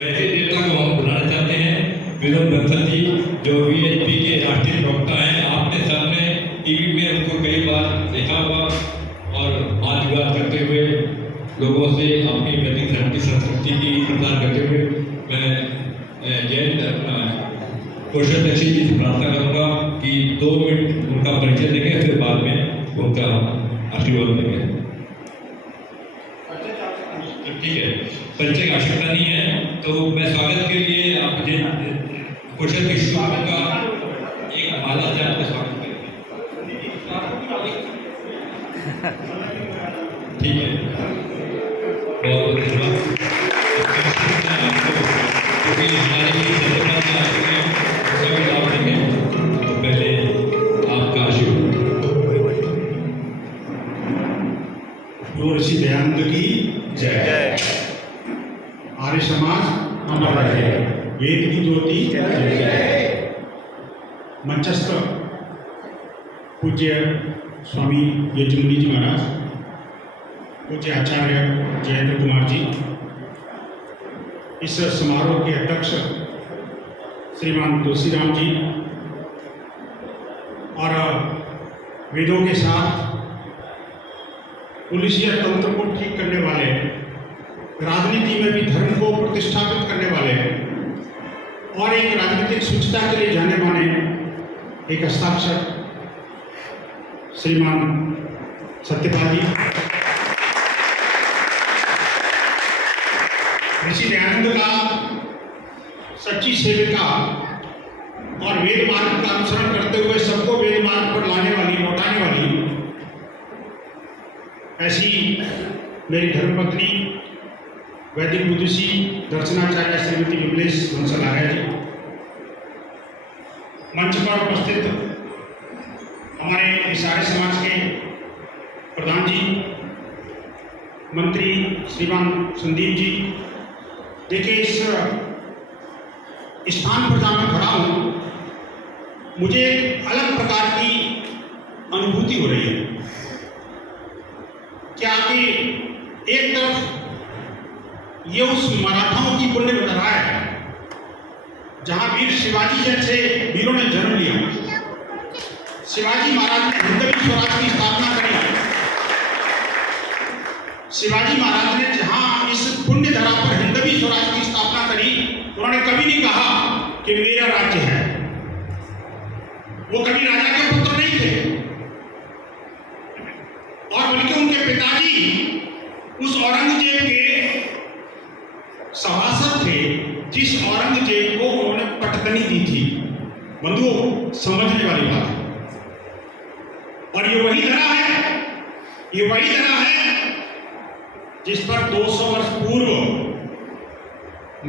ऐसे नेता को हम बुलाना चाहते हैं विनोद बंसल जी, जो वीएचपी के राष्ट्रीय प्रवक्ता हैं। आपने सबने टीवी में उनको कई बार देखा होगा और हाथ जुगाड़ करते हुए लोगों से अपनी व्यक्तिगत की संस्कृति की प्रचार करते हुए मैं जैन कौशल दक्षी जी से प्रार्थना करूँगा कि 2 मिनट उनका परिचय देंगे, फिर बाद में उनका आशीर्वाद देंगे। ठीक है, परिचय की आवश्यकता नहीं है, तो मैं स्वागत के लिए आप मुझे कौशल दक्षी का एक माला से आपका स्वागत करेंगे। ठीक है, बहुत धन्यवाद। क्योंकि हमारे लिए सभी लाभ देंगे, तो पहले आपका आशीर्वाद। गुरु ऋषि दयानंद की जय। आर्य समाज अमर रहे, वेद की ज्योति जय। मंचस्थ पूज्य स्वामी यजुमुनि जी महाराज, पूज्य आचार्य जयेंद्र कुमार जी, इस समारोह के अध्यक्ष श्रीमान तुलसीराम जी, और वेदों के साथ पुलिसिया तंत्र को ठीक करने वाले, राजनीति में भी धर्म को प्रतिष्ठापित करने वाले और एक राजनीतिक शुचिता के लिए जाने माने एक हस्ताक्षर श्रीमान सत्यपाल जी, ऋषि दयानंद का सच्ची सेविका और वेद मार्ग का अनुसरण करते हुए सबको वेद मार्ग पर लाने वाली, लौटाने वाली ऐसी मेरी धर्मपत्नी वैदिक विदुषी दर्शनाचार्य श्रीमती विमलेश बंसल आर्य जी, मंच पर उपस्थित हमारे इस आर्य समाज के प्रधान जी, मंत्री श्रीमान संदीप जी। देखिए, इस स्थान पर जहाँ मैं खड़ा हूँ, मुझे अलग प्रकार की अनुभूति हो रही है। क्या कि एक तरफ ये उस मराठाओं की पुण्य बता रहा है जहां वीर शिवाजी जैसे वीरों ने जन्म लिया। शिवाजी महाराज ने हिंदवी स्वराज की स्थापना करी। शिवाजी महाराज ने जहां इस पुण्य धरा पर हिंदवी स्वराज की स्थापना करी, उन्होंने कभी नहीं कहा कि मेरा राज्य है। वो कभी राजा के पुत्र नहीं थे, और बल्कि उनके पिताजी उस औरंगजेब के सभासद थे जिस औरंगजेब को उन्होंने पटकनी दी थी। बंधुओं, समझने वाली बात है। और ये वही धरा है, ये वही धरा है जिस पर 200 वर्ष पूर्व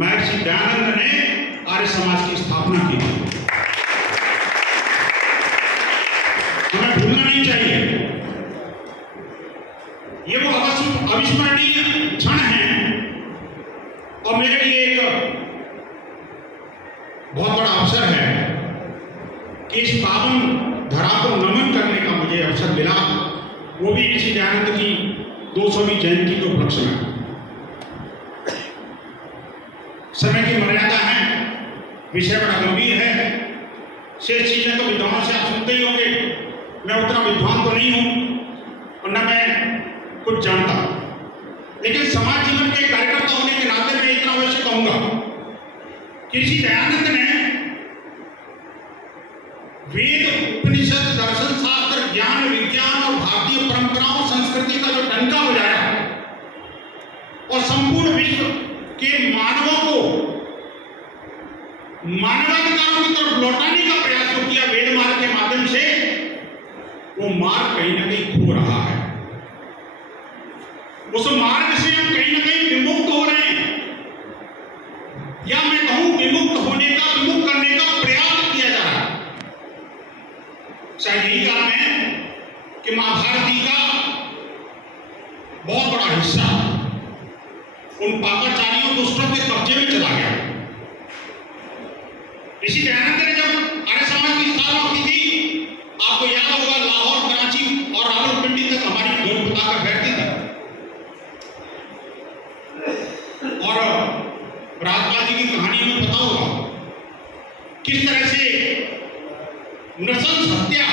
महर्षि दयानंद ने आर्य समाज की स्थापना की थी। हमें भूलना नहीं चाहिए। ये वो अविस्मरणीय क्षण है, और मेरे लिए एक बहुत बड़ा अवसर है कि इस पावन धरा को नमन करने का मुझे अवसर मिला, वो भी ऋषि दयानंद की 200वीं जयंती के उपलक्ष्य में। समय की मर्यादा है, विषय बड़ा गंभीर है, शेष चीजें तो विद्वानों से आप सुनते ही होंगे। मैं उतना विद्वान तो नहीं हूं और न मैं कुछ जानता, लेकिन समाज जीवन के कार्यकर्ता होने के नाते मैं इतना अवश्य कहूंगा कि ऋषि दयानंद ने वेद, उपनिषद, दर्शन शास्त्र, ज्ञान, विज्ञान और भारतीय परंपराओं, संस्कृति का जो डंका बजाया और संपूर्ण विश्व के मानवों को मानवाधिकारों की तरफ लौटाने का प्रयास जो किया वेद मार्ग के माध्यम से, वो मार्ग कहीं ना कहीं खो रहा है। उस मार्ग से हम कहीं ना कहीं विमुक्त हो रहे हैं, या मैं कहूं विमुक्त होने का, विमुक्त करने का प्रयास किया जा रहा है। शायद यही कारण है कि महाभारती का बहुत बड़ा हिस्सा उन पापाचारियों, दुष्टों के कब्जे में चला गया। ऋषि दयानंद ने जब आर्य समाज की स्थापना की थी, आपको याद होगा, लाहौर, कराची और रावलपिंडी तक हमारी ढोल पताका फहरती थी, और राजपाल जी की कहानी में पता होगा किस तरह से नृशंस हत्या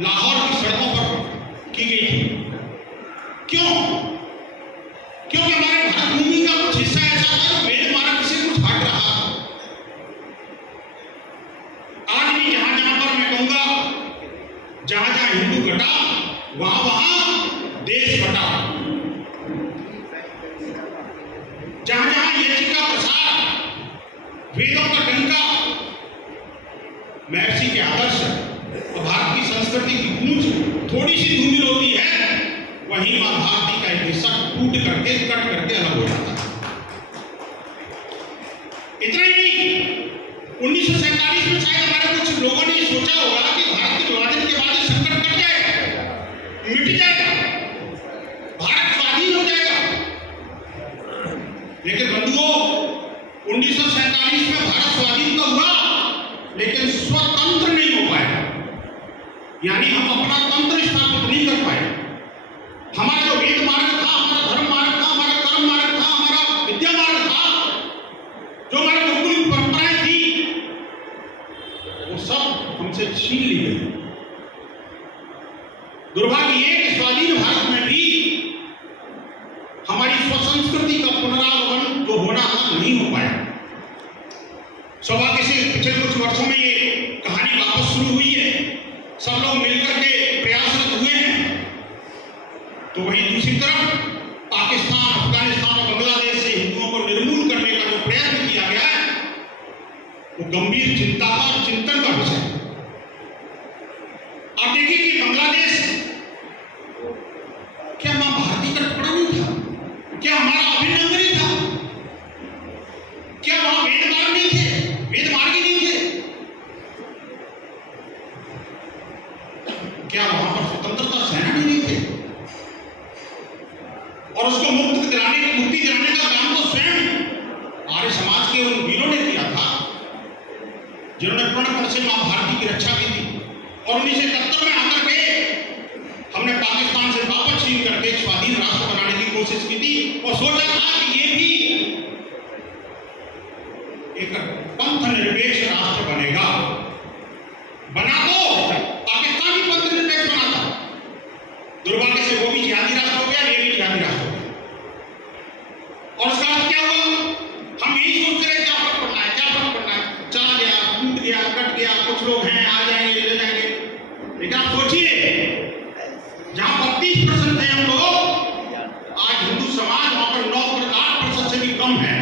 लाहौर की सड़कों पर की गई थी। क्यों? क्योंकि हमारे भारत भूमि का कुछ हिस्सा ऐसा था जो वेद मार्ग से कुछ हट रहा था। आज भी जहां जहां पर मैं कहूंगा जहां जहां हिंदू घटा वहां वहां देश बटा। जहां जहां यज्ञ का प्रसार, वेदों का डंका, महर्षि के आदर्श और भारत की संस्कृति की गूंज थोड़ी सी धूमिल होती है, वहीं मां भारती का एक हिस्सा टूट करके कट करके अलग हो जाता है। इतना ही नहीं, 1947 में शायद हमारे कुछ लोगों ने सोचा होगा कि भारत के विभाजन के बाद संकट कट जाएगा, मिट जाएगा, भारत स्वाधीन हो जाएगा। लेकिन बंधुओं, 1947 में भारत स्वाधीन तो हुआ, लेकिन स्वतंत्र नहीं हो पाया। यानी हम अपना तंत्र स्थापित नहीं कर पाए। हमारा जो वेद मार्ग था, हमारा धर्म मार्ग था, हमारा कर्म मार्ग था, हमारा विद्या मार्ग था, जो हमारी गुरुकुल परंपराएं थी, वो सब हमसे छीन ली गई। दुर्भाग्य ये कि स्वाधीन भारत में भी हमारी स्वसंस्कृति का पुनरागमन जो होना था नहीं हो पाया। सौभाग्य से पिछले कुछ वर्षों में ये कहानी वापस शुरू हुई है, सब लोग मिलकर के प्रयासरत हुए हैं। तो वहीं दूसरी तरफ पाकिस्तान, अफगानिस्तान और बांग्लादेश से हिंदुओं को निर्मूल करने का जो प्रयत्न किया गया है, वो गंभीर चिंता का और चिंतन का विषय है। आप देखिए कि बांग्लादेश क्या मां भारती का टुकड़ा नहीं था? क्या हमारा अभिन्न अंग नहीं था? क्या वहां वेद मार्ग नहीं थे? वेद मार्ग ही नहीं थे? क्या वहां पर स्वतंत्रता सेनानी नहीं थे? और उसको मुक्ति दिलाने का काम तो स्वयं आर्य समाज के उन वीरों ने किया था, जिन्होंने प्रणपण से मां भारती की रक्षा की थी। और 1971 में आकर के हमने पाकिस्तान से वापस छीन करके एक स्वाधीन राष्ट्र बनाने की कोशिश की थी और सोचा था कि ये भी एक पंथ निरपेक्ष राष्ट्र बनेगा। बना तो पाकिस्तान भी पंथ निरपेक्ष बना था। दुर्भाग्य से वो भी जिहादी राष्ट्र हो गया, ये भी जिहादी राष्ट्र हो गया। और उसका अर्थ क्या हुआ? हम यही सोचते रहे क्या फर्क पड़ना है, क्या फर्क पड़ना है, चला गया, टूट गया, कट गया, कुछ लोग हैं आ जाएंगे, ले जाएंगे। लेकिन आप सोचिए, जहां 32% थे हम लोग, आज हिंदू समाज वहां पर 9-8% से भी कम है।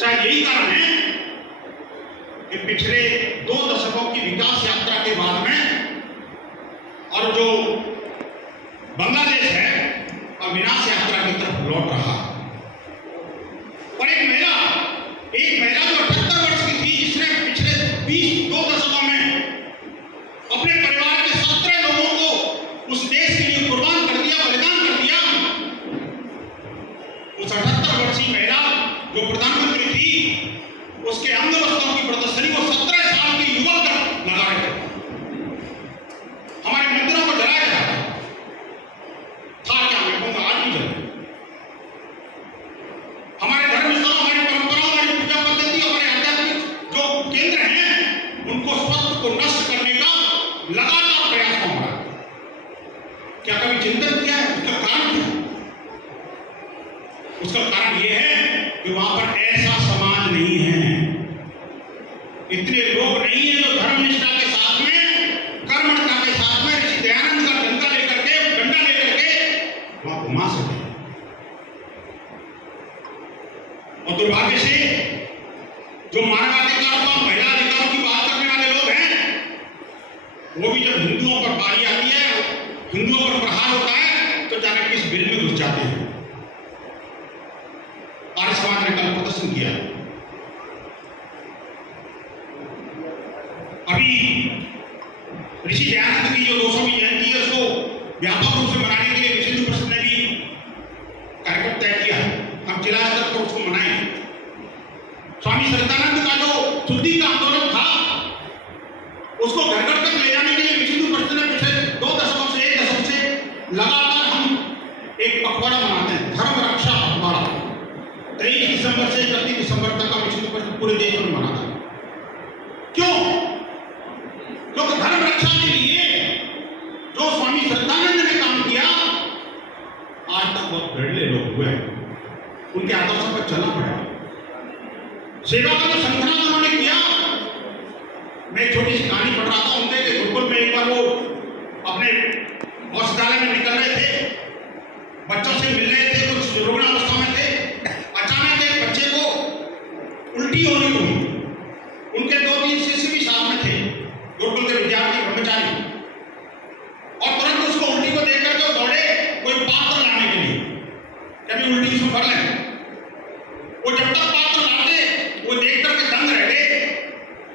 शायद यही कारण है कि पिछले 2 दशकों की विकास यात्रा के बाद में और जो बांग्लादेश है और विनाश यात्रा की तरफ लौट रहा। और एक महिला जो 78 वर्ष की थी, जिसने पिछले 2 दशकों में अपने परिवार के 17 लोगों को उस देश के लिए कुर्बान कर दिया, बलिदान कर दिया। उस 78 वर्षीय महिला जो प्रधानमंत्री थी, उसके अंग वस्त्रों की प्रदर्शनी को 17 साल के युवक लगा रहे थे। हमारे मंदिरों को जलाया जाता था क्या? मैं कहूंगा आज भी जलाया। हमारे धर्म स्थलों, हमारी परंपराओं, हमारी पूजा पद्धति, हमारे आध्यात्मिक जो केंद्र हैं, उनको स्वत्व को नष्ट करने का लगातार प्रयास हो रहा है। क्या कभी चिंतन किया है उसका कारण क्या? उसका कारण यह है कि वहां पर ऐसा समाज नहीं है, इतने लोग नहीं है जो धर्मनिष्ठा के साथ में, कर्मठता के साथ में ऋषि दयानंद का डंडा लेकर के वहां घुमा सके। और दुर्भाग्य से जो मानवाधिकार और महिला अधिकारों की बात करने वाले लोग हैं, वो भी जब हिंदुओं पर बारी आती है, हिंदुओं पर प्रहार होता है, तो जाकर किस बिल में घुस जाते हैं। आर्य समाज ने कल प्रदर्शन किया। अभी ऋषि दयानंद की जो 200वीं जयंती है, उसको व्यापक रूप से मनाने के लिए विश्व हिंदू परिषद ने भी कार्यक्रम तय किया है। हम जिला स्तर पर उसको मनाएंगे। स्वामी श्रद्धानंद का जो शुद्धि का आंदोलन था, उसको घर घर तक ले जाने के लिए विश्व हिंदू परिषद ने पिछले 2 दशकों से 1 दशक से लगातार हम एक पखवाड़ा मनाते हैं, धर्म रक्षा पखवाड़ा। 23 दिसंबर से 31 दिसंबर तक सेवा का जो संकलन उन्होंने किया, मैं एक छोटी सी कहानी पढ़ रहा था उनके कि गुरुकुल में एक बार वो अपने औषधालय में निकल रहे थे, बच्चों से मिल रहे थे, कुछ रुग्ण अवस्था में थे। अचानक एक बच्चे को उल्टी होने लगी। उनके 2-3 शिष्य भी साथ में थे, गुरुकुल के विद्यार्थी ब्रह्मचारी, और तुरंत उसको उल्टी को देख करके दौड़े कोई पात्र लाने के लिए, कभी उल्टी उसको भर लें। वो जब तक पात्र लाते, वो देख करके दंग रह गए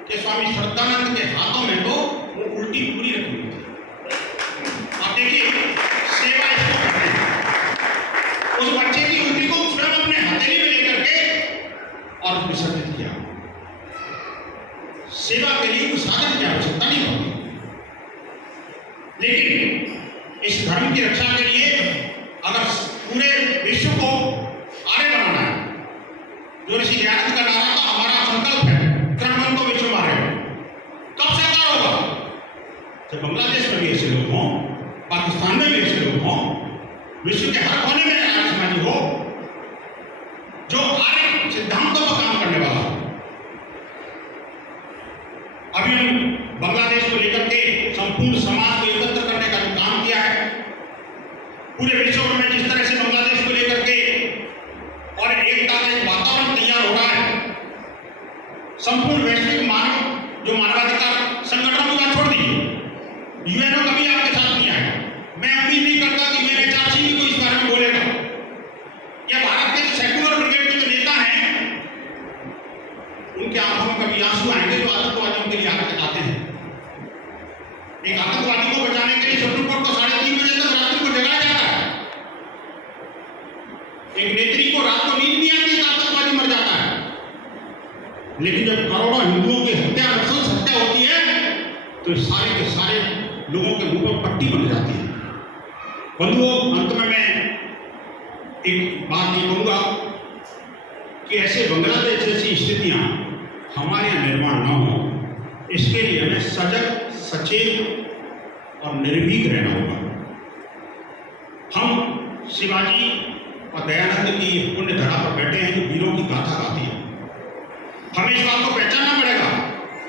कि स्वामी श्रद्धानंद के हाथों में तो वो उल्टी पूरी रखी हुई थी। आप देखिए, सेवा इसको कहते हैं। उस बच्चे की उल्टी को स्वयं अपने हथेली में लेकर के और विसर्जित किया। सेवा के लिए कोई साधन की आवश्यकता नहीं होती, लेकिन इस धर्म की रक्षा के लिए अगर पूरे विश्व को आगे बढ़ाना है, जो ऋषि दयानंद का नारा था, हमारा संकल्प है क्रमबंधो विश्व मारे, कब साकार होगा? जब बांग्लादेश में भी ऐसे लोग हों, पाकिस्तान में भी ऐसे लोग हों, विश्व के हर कोने में आर्य समाजी हो जो आर्य सिद्धांतों पर काम करने वाला हो। अभी हम बांग्लादेश को लेकर के संपूर्ण समाज को एकत्र करने का जो काम किया है, पूरे विश्व में जिस तरह से बांग्लादेश को लेकर के और एकता का एक वातावरण तैयार हो रहा है, संपूर्ण वैश्विक मानव जो मानवाधिकार संगठनों का छोड़ दीजिए, यूएनओ का भी आपके साथ किया है। मैं उम्मीद नहीं करता कि यूएनएचआरसी भी कोई इस बारे में बोलेगा। या भारत के सेक्युलर ब्रिगेड के जो नेता हैं, उनके आंखों में कभी आंसू आएंगे जो आतंकवादियों के लिए आते हैं। एक आतंकवादी को बचाने के लिए सुप्रीम कोर्ट को 3:30 बजे तक रात्रि को जगाया जाता है। एक नेत्री को रात को नींद नहीं आती, एक आतंकवादी मर जाता है। लेकिन जब करोड़ों हिंदुओं की हत्या, नक्सल हत्या होती है, तो सारे के सारे लोगों के मुंह पर पट्टी बन जाती है। बंधुओं, अंत में मैं एक बात ये कहूंगा कि ऐसे बांग्लादेश जैसी स्थितियां हमारे यहाँ निर्माण न हो, इसके लिए हमें सजग, सचेत और निर्भीक रहना होगा। हम शिवाजी और दयानंद की पुण्य धरा पर बैठे हैं जो वीरों की गाथा गाती है। हमें इस बात को पहचानना पड़ेगा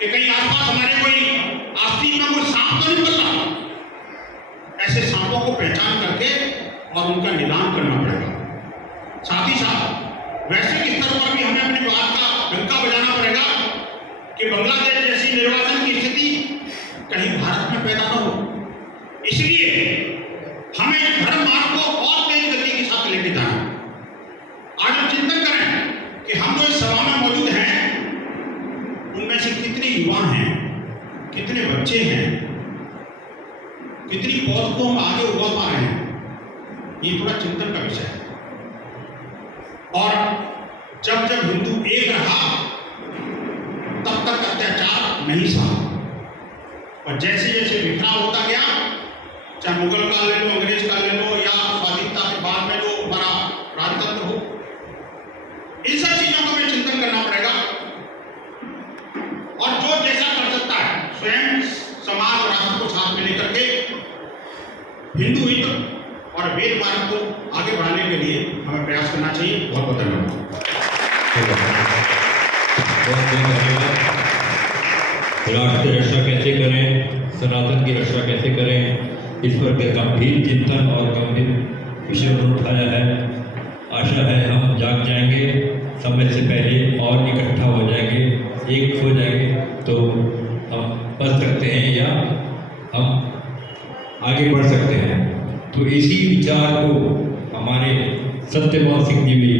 कि कहीं आसपास हमारे कोई आस्तीन में कोई सांप तो नहीं पल रहा। ऐसे सांपों को पहचान करके और उनका निदान करना पड़ेगा। साथ ही साथ वैश्विक स्तर पर भी हमें अपनी बात का डंका बजाना पड़ेगा कि बांग्लादेश जैसी निर्वासन की स्थिति कहीं भारत में पैदा न हो। इसलिए हमें धर्म मार्ग को और तेज गति के साथ लेके जाना। आज हम चिंतन करें कि हम जो इस सभा में मौजूद हैं, उनमें से कितने युवा हैं, कितने बच्चे हैं, कितनी पौध को हम आगे उगा पा रहे हैं, ये थोड़ा चिंतन का विषय है। और जब जब हिंदू एक रहा, तब तक अत्याचार नहीं सहा, और जैसे जैसे बिखराव होता गया, चाहे मुगल काल ले लो, अंग्रेज काल ले लो, या स्वाधीनता के बाद में जो हमारा राजतंत्र हो, इन सब चीजों का हमें चिंतन करना पड़ेगा। और जो जैसा कर सकता है, स्वयं समाज और राष्ट्र को साथ में लेकर के हिंदू हित और वेद मार्ग को आगे बढ़ाने के लिए हमें प्रयास करना चाहिए। बहुत बहुत धन्यवाद। राष्ट्र की रक्षा कैसे करें, सनातन की रक्षा कैसे करें, इस पर गंभीर चिंतन और गंभीर विषय पर उठाया है। आशा है हम जाग जाएंगे, समय से पहले और इकट्ठा हो जाएंगे, एक हो जाएंगे, तो हम बच सकते हैं या हम आगे बढ़ सकते हैं। तो इसी विचार को हमारे सत्यपाल सिंह जी भी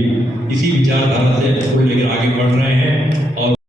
इसी विचारधारा से लेकर आगे बढ़ रहे हैं। और